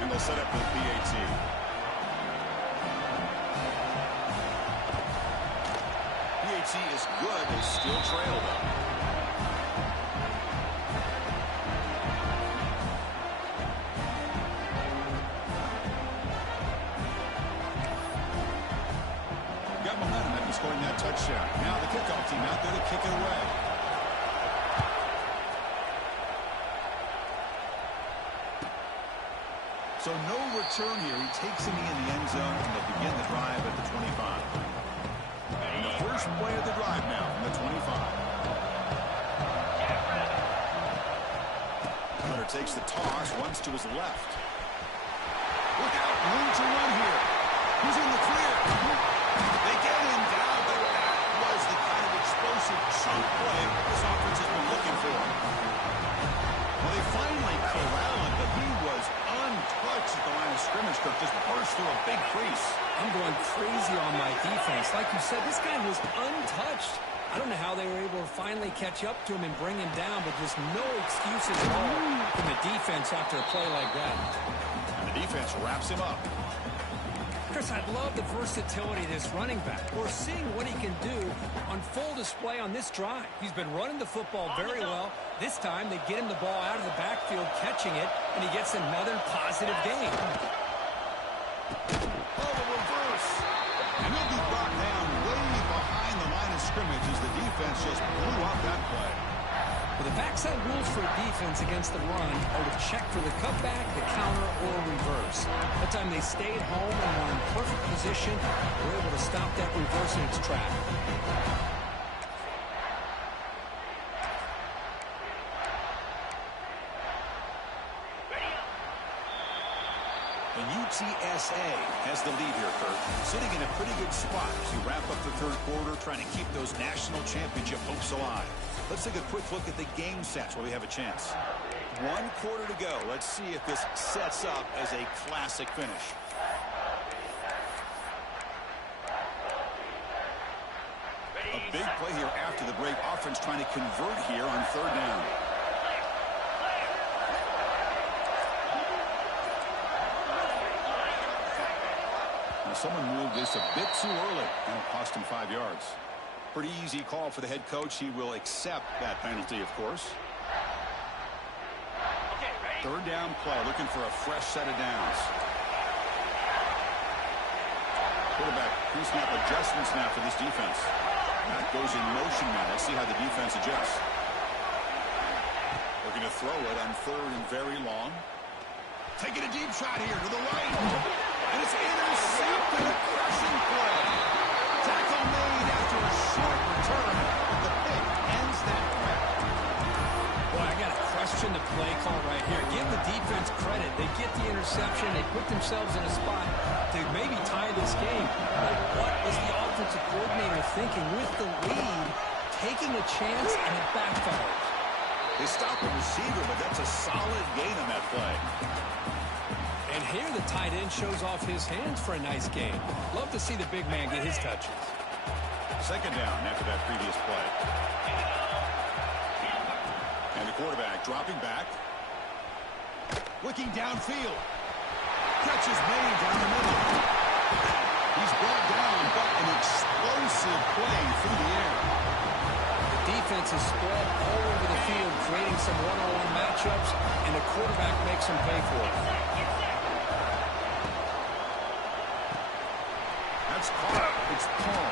And they'll set up with PAT. PAT as good. They still trail, though. Got momentum after scoring that touchdown. Now the kickoff team out there to kick it away. So no return here. He takes it in the end zone, and they'll begin the drive at the 25. And the first play of the drive now from the 25. Hunter takes the toss, runs to his left. Look out, room to run here. Who's in the clear? They get him down, but that was the kind of explosive chunk play this offense has been looking for. Well, they finally corral him, but he was untouched at the line of scrimmage. Cook just burst through a big crease. I'm going crazy on my defense. Like you said, this guy was untouched. I don't know how they were able to finally catch up to him and bring him down, but just no excuses at all from the defense after a play like that. And the defense wraps him up. Chris, I love the versatility of this running back. We're seeing what he can do on full display on this drive. He's been running the football very well. This time, they get him the ball out of the backfield, catching it, and he gets another positive gain. Oh, the reverse. And he'll be brought down way behind the line of scrimmage as the defense just blew up that play. Well, the backside rules for a defense against the run are to check for the cutback, the counter, or reverse. That time they stayed home and were in perfect position. Were able to stop that reverse in its track. And UTSA has the lead here, Kurt. Sitting in a pretty good spot as you wrap up the third quarter, trying to keep those national championship hopes alive. Let's take a quick look at the game stats while we have a chance. 1 quarter to go. Let's see if this sets up as a classic finish. A big play here after the break. Offense trying to convert here on third down. Now someone moved this a bit too early, and it cost him 5 yards. Pretty easy call for the head coach. He will accept that penalty, of course. Third down play, looking for a fresh set of downs. Quarterback pre-snap adjustments now for this defense. That goes in motion now. Let's see how the defense adjusts. Looking to throw it on third and very long. Taking a deep shot here to the right. And it's intercepted. A crushing play. Tackle made after a short return. The pick ends that play. Boy, I got to question the play call right here. Give the defense credit. They get the interception. They put themselves in a spot to maybe tie this game. But what was the offensive coordinator thinking with the lead, taking a chance, and it backfired? They stopped the receiver, but that's a solid gain on that play. And here the tight end shows off his hands for a nice game. Love to see the big man get his touches. Second down after that previous play. And the quarterback dropping back. Looking downfield. Catch is made down the middle. He's brought down, but an explosive play through the air. The defense is spread all over the field, creating some one-on-one matchups, and the quarterback makes them pay for it. That's caught. It's Paul.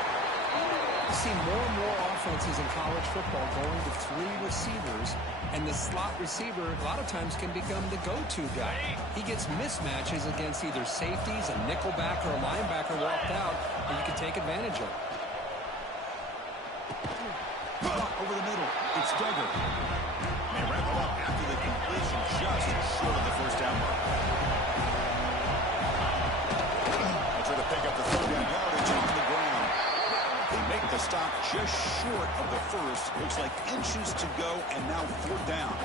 You see more and more offenses in college football going to 3 receivers, and the slot receiver a lot of times can become the go-to guy. He gets mismatches against either safeties, a nickelback, or a linebacker walked out, and you can take advantage of it. Over the middle. It's Duggar. They wrap it up after the completion, just short of the first down mark. They try to pick up the third down yardage on the ground. They make the stop just short of the first. Looks like inches to go, and now fourth down.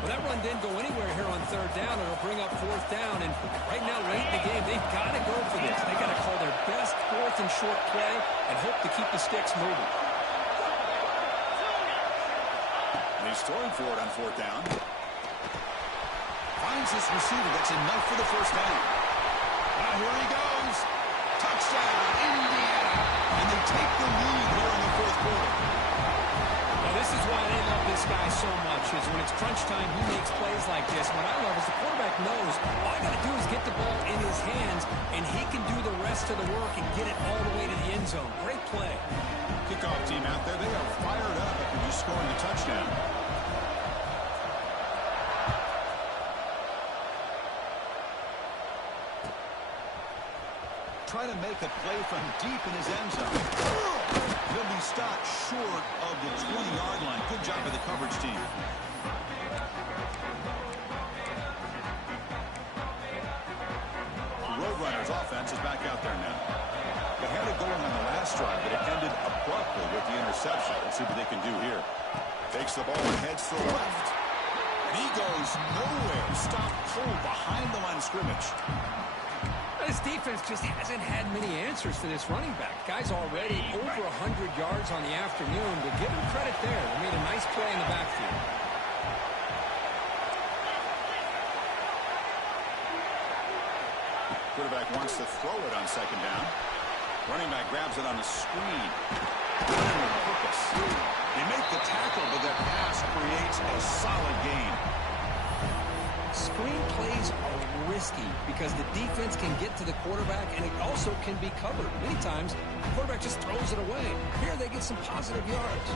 Well, that run didn't go anywhere here on third down. It'll bring up fourth down, and right now, late in the game, they've got to go for this. They've got to call their best fourth and short play and hope to keep the sticks moving. He's throwing for it on fourth down. Finds his receiver. That's enough for the first down. Now here he goes. Touchdown, Indiana. And they take the lead here in the quarter. Now, this is why they love this guy so much, is when it's crunch time, he makes plays like this. What I love is the quarterback knows all I got to do is get the ball in his hands, and he can do the rest of the work and get it all the way to the end zone. Great play. Kickoff team out there, they are fired up after just scoring a touchdown. Try to make a play from deep in his end zone. He'll be stopped short of the 20-yard line. Good job by the coverage team. The Roadrunners offense is back out there now. They had it going on the last drive, but it ended abruptly with the interception. Let's see what they can do here. Takes the ball and heads to the left. And he goes nowhere. Stopped cold behind the line of scrimmage. This defense just hasn't had many answers for this running back. Guy's already over 100 yards on the afternoon, but give him credit there. They made a nice play in the backfield. Quarterback wants to throw it on second down. Running back grabs it on the screen. Running with purpose. They make the tackle, but their pass creates a solid gain. Screen plays are risky because the defense can get to the quarterback, and it also can be covered. Many times, the quarterback just throws it away. Here, they get some positive yards.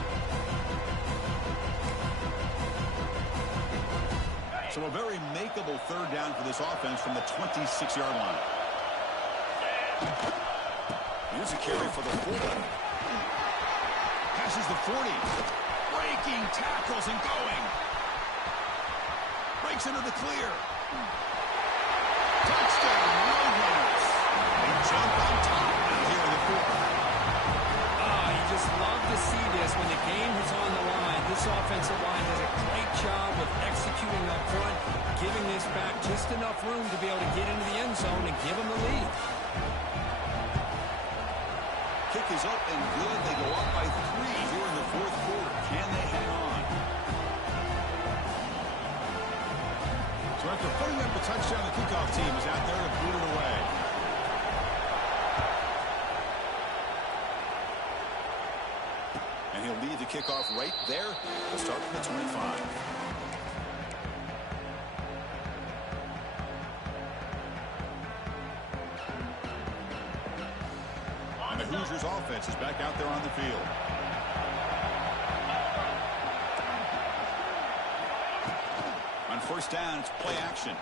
So a very makeable third down for this offense from the 26-yard line. Here's a carry for the fullback. Passes the 40. Breaking tackles and going. Breaks into the clear. Touchdown, Roadrunners. They jump on top now here in the fourth. You just love to see this when the game is on the line. This offensive line does a great job of executing up front, giving this back just enough room to be able to get into the end zone and give them the lead. Kick is up and good. They go up by 3 here in the fourth quarter. Can they hang on? So after putting up a touchdown, the kickoff team is out there to boot it away. And he'll lead the kickoff right there. We'll start from the 25. And the Hoosiers offense is back out there on the field. On first down, it's play action.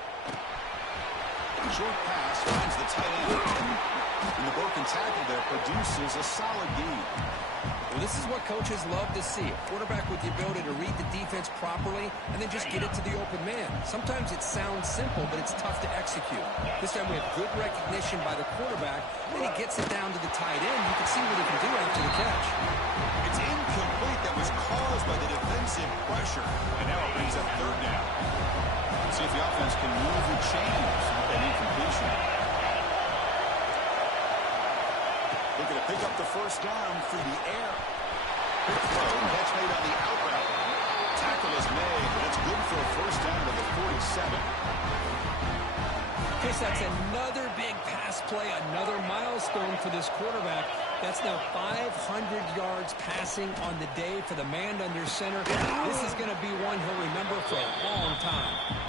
Short pass finds the tight end. And the broken tackle there produces a solid gain. Well, this is what coaches love to see. A quarterback with the ability to read the defense properly and then just get it to the open man. Sometimes it sounds simple, but it's tough to execute. This time we have good recognition by the quarterback. Then he gets it down to the tight end. You can see what he can do after the catch. It's incomplete. That was caused by the defensive pressure. And now it brings up third down. See if the offense can move the chains with that incompletion. Looking to pick up the first down through the air. Quick throw, catch made on the out route. Tackle is made, but it's good for a first down to the 47. Okay, so that's another big pass play, another milestone for this quarterback. That's now 500 yards passing on the day for the man under center. This is going to be one he'll remember for a long time.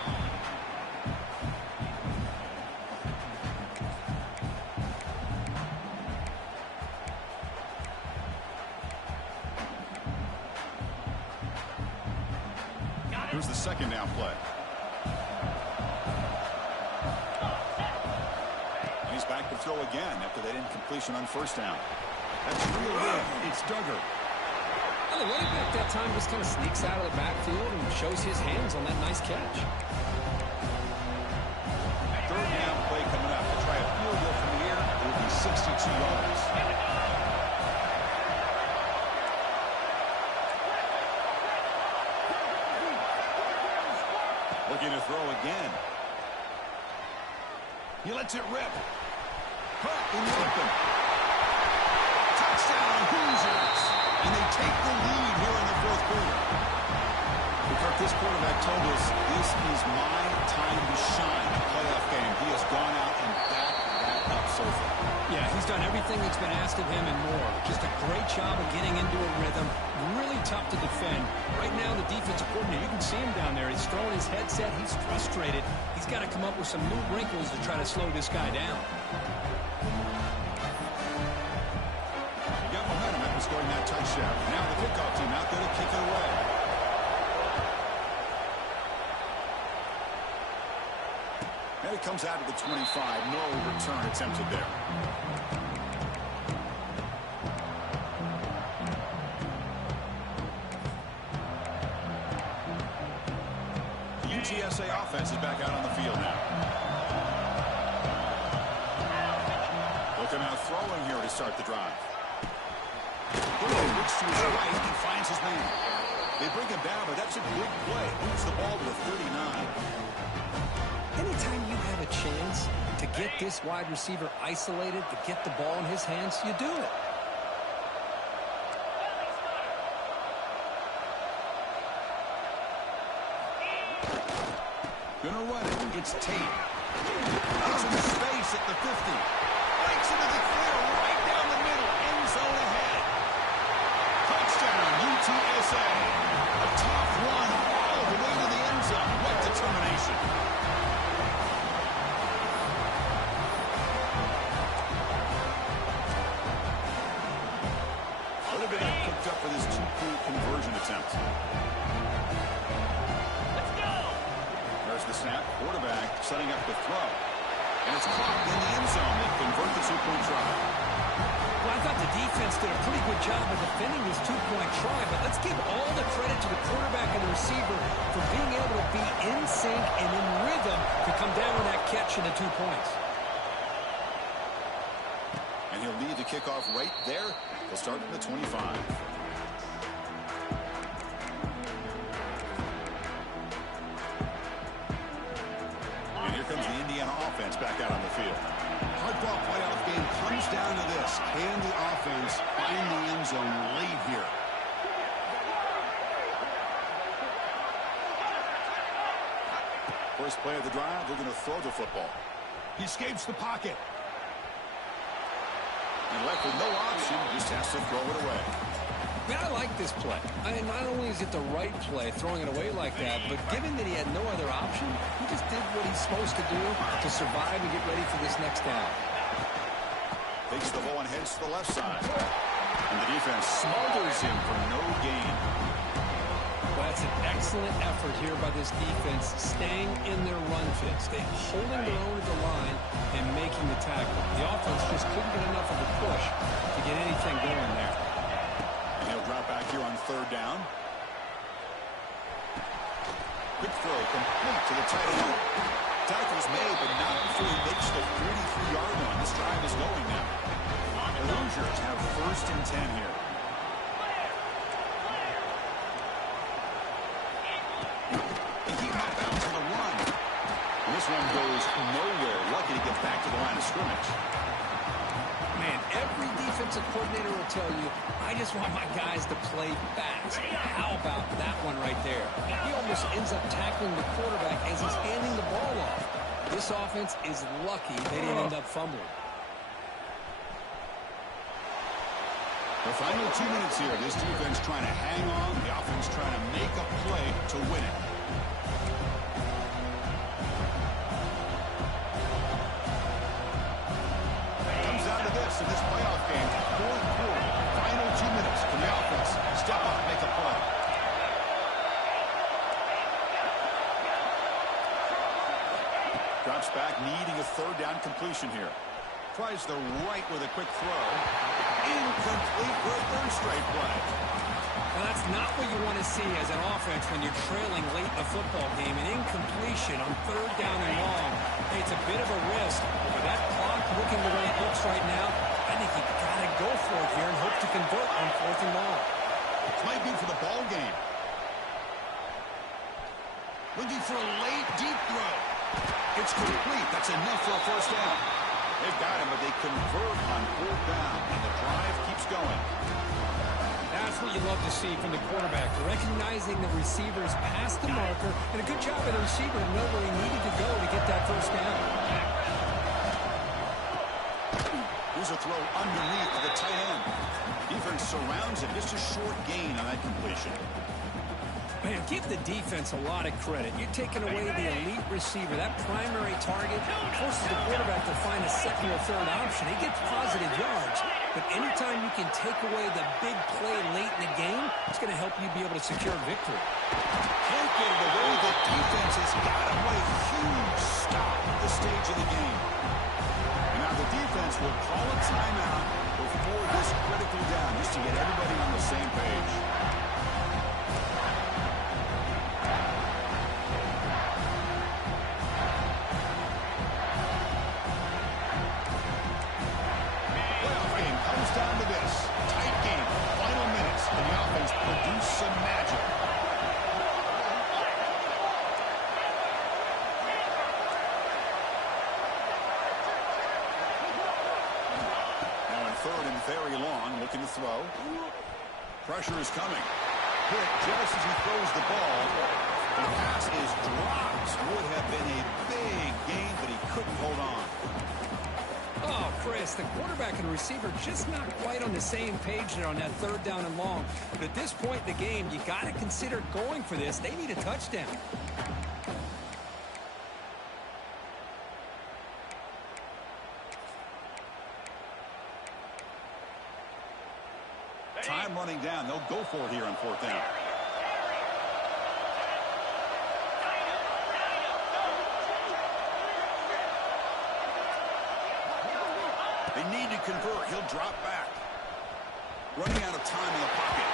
Here's the second down play. And he's back to throw again after that incompletion on first down. That's real good. It's Duggar. Well, the running back that time just kind of sneaks out of the backfield and shows his hands on that nice catch. Third down play coming up to try a field goal from the air. It will be 62 yards. Looking to throw again. He lets it rip. Caught in the open. Touchdown, Hoosiers. And they take the lead here in the fourth quarter. Kirk, this quarterback told us this is my time to shine. A playoff game. He has gone out and backed that up so far. Yeah, he's done everything that's been asked of him and more. Just a great job of getting into a rhythm. Really tough to defend. Right now, the defensive coordinator, you can see him down there. He's throwing his headset. He's frustrated. He's got to come up with some new wrinkles to try to slow this guy down. He got momentum after scoring that touchdown. Now the kickoff team out there to kick it away. And it comes out to the 25. No return attempted there. The UTSA offense is back out on the field now. Looking out throwing here to start the drive. Looks to his right and finds his man. They bring him down, but that's a big play. Moves the ball to the 39. Anytime you have a chance to get this wide receiver isolated, to get the ball in his hands, you do it. Gonna run it. It's Tate. Gets in space at the 50. Breaks into the clear right down the middle. End zone ahead. Touchdown, UTSA. A tough run all the way to the end zone. What determination. Would have been cooked up for this two-point conversion attempt. There's the snap. Quarterback setting up the throw. And it's caught in the end zone. They convert the two-point try. Well, I thought the defense did a pretty good job of defending this two-point try, but let's give all the credit to the quarterback and the receiver for being able to be in sync and in rhythm to come down with that catch and the 2 points. And he'll lead the kickoff right there. He'll start at the 25. And here comes the Indiana offense back out on the field. Hardball playoff game comes down to this. Can the offense find the end zone late here? First play of the drive, they're going to throw the football. He escapes the pocket. And left with no option, just has to throw it away. Man, I like this play. Not only is it the right play, throwing it away like that, but given that he had no other option, he just did what he's supposed to do to survive and get ready for this next down. Takes the ball and heads to the left side. And the defense smothers him for no gain. Well, that's an excellent effort here by this defense, staying in their run fits. They're holding their own at the line and making the tackle. The offense just couldn't get enough of a push to get anything going there. And he'll drop back here on third down. Quick throw complete to the tight end. Tackle's made, but not before he makes the 43-yard line. This drive is going now. The Hoosiers have first and 10 here. This one goes nowhere. Lucky to get back to the line of scrimmage. Man, every defensive coordinator will tell you, I just want my guys to play fast. How about that one right there? He almost ends up tackling the quarterback as he's handing the ball off. This offense is lucky they didn't end up fumbling. The final 2 minutes here. This defense trying to hang on. The offense trying to make a play to win it. In this playoff game, fourth quarter, final 2 minutes. Can the offense step up and make a play? Drops back, needing a third down completion here. Tries the right with a quick throw. Incomplete for a third straight play. Well, that's not what you want to see as an offense when you're trailing late in a football game. An incompletion on third down and long. Hey, it's a bit of a risk. With that clock looking the way it looks right now, I think you got to go for it here and hope to convert on fourth and long. This might be for the ball game. Looking for a late, deep throw. It's complete. That's enough for a first down. They've got him, but they convert on fourth down, and the drive keeps going. That's what you love to see from the quarterback, recognizing the receivers past the marker, and a good job of the receiver to know where he needed to go to get that first down. Here's a throw underneath to the tight end. Defense surrounds him. Just a short gain on that completion. Man, give the defense a lot of credit. You're taking away the elite receiver. That primary target forces the quarterback to find a second or third option. He gets positive yards, but anytime you can take away the big play late in the game, it's going to help you be able to secure victory. Can't get it away. The defense has got him with a huge stop at the stage of the game. And now the defense will call a timeout before this critical down, just to get everybody on the same page. Down to this. Tight game. Final minutes. And the offense produced some magic. Now in third and very long, looking to throw. Pressure is coming. Hit just as he throws the ball. The pass is dropped. Would have been a big gain, but he couldn't hold on. Oh, Chris, the quarterback and receiver just not quite on the same page there on that third down and long. But at this point in the game, you got to consider going for this. They need a touchdown. Time running down. They'll go for it here on fourth down. They need to convert. He'll drop back. Running out of time in the pocket.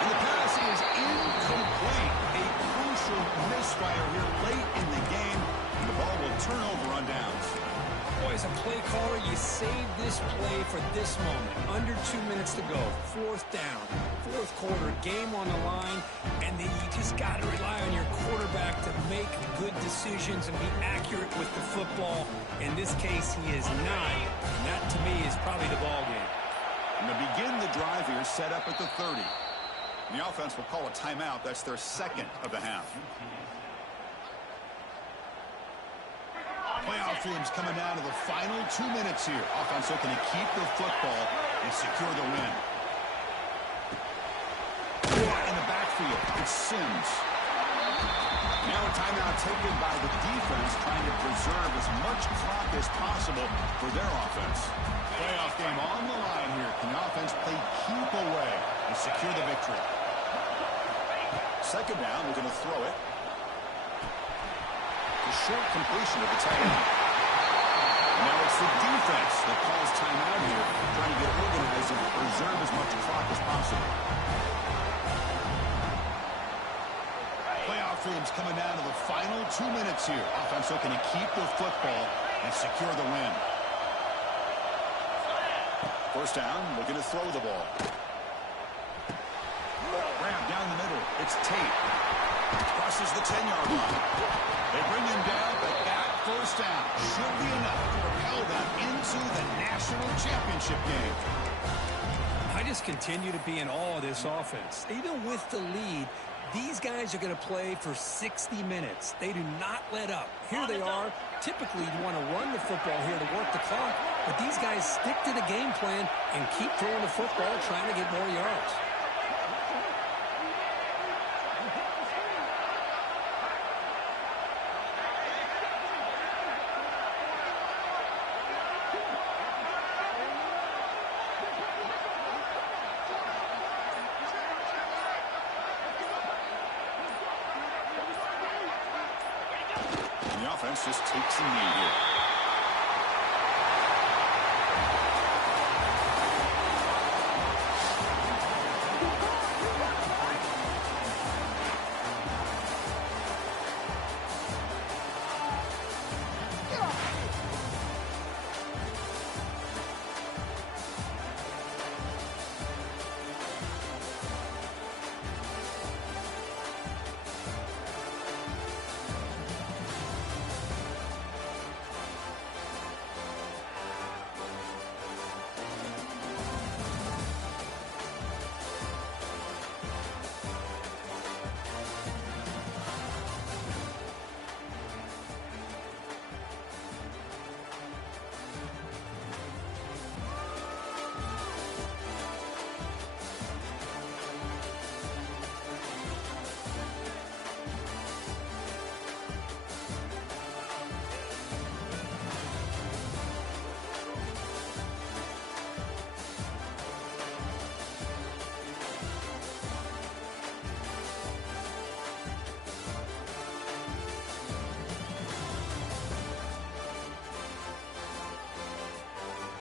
And the pass is incomplete. A crucial misfire here late in the game. And the ball will turn over on downs. Boy, as a play caller, you save this play for this moment. Under 2 minutes to go. Fourth down. Fourth quarter. Game on the line. And then you just got to rely on your quarterback to make good decisions and be accurate with the football. In this case, he is not. And that, to me, is probably the ball game. And to begin the drive here, set up at the 30. And the offense will call a timeout. That's their second of the half. Playoff teams coming down to the final 2 minutes here. Offense looking to keep the football and secure the win. In the backfield, it's Sims. Now a timeout taken by the defense, trying to preserve as much clock as possible for their offense. Playoff game on the line here. Can the offense play keep away and secure the victory? Second down, we're going to throw it. A short completion of the tight end. Now it's the defense that calls timeout here, trying to get organized and preserve as much clock as possible. Playoff teams coming down to the final 2 minutes here. Offense looking to keep the football and secure the win. First down, looking to throw the ball. Grab down the middle. It's Tate. Crosses the 10-yard line. They bring him down, but that first down should be enough to propel them into the national championship game. I just continue to be in awe of this offense. Even with the lead, these guys are going to play for 60 minutes. They do not let up. Here they are. Typically, you want to run the football here to work the clock, but these guys stick to the game plan and keep throwing the football, trying to get more yards. Just takes a knee here.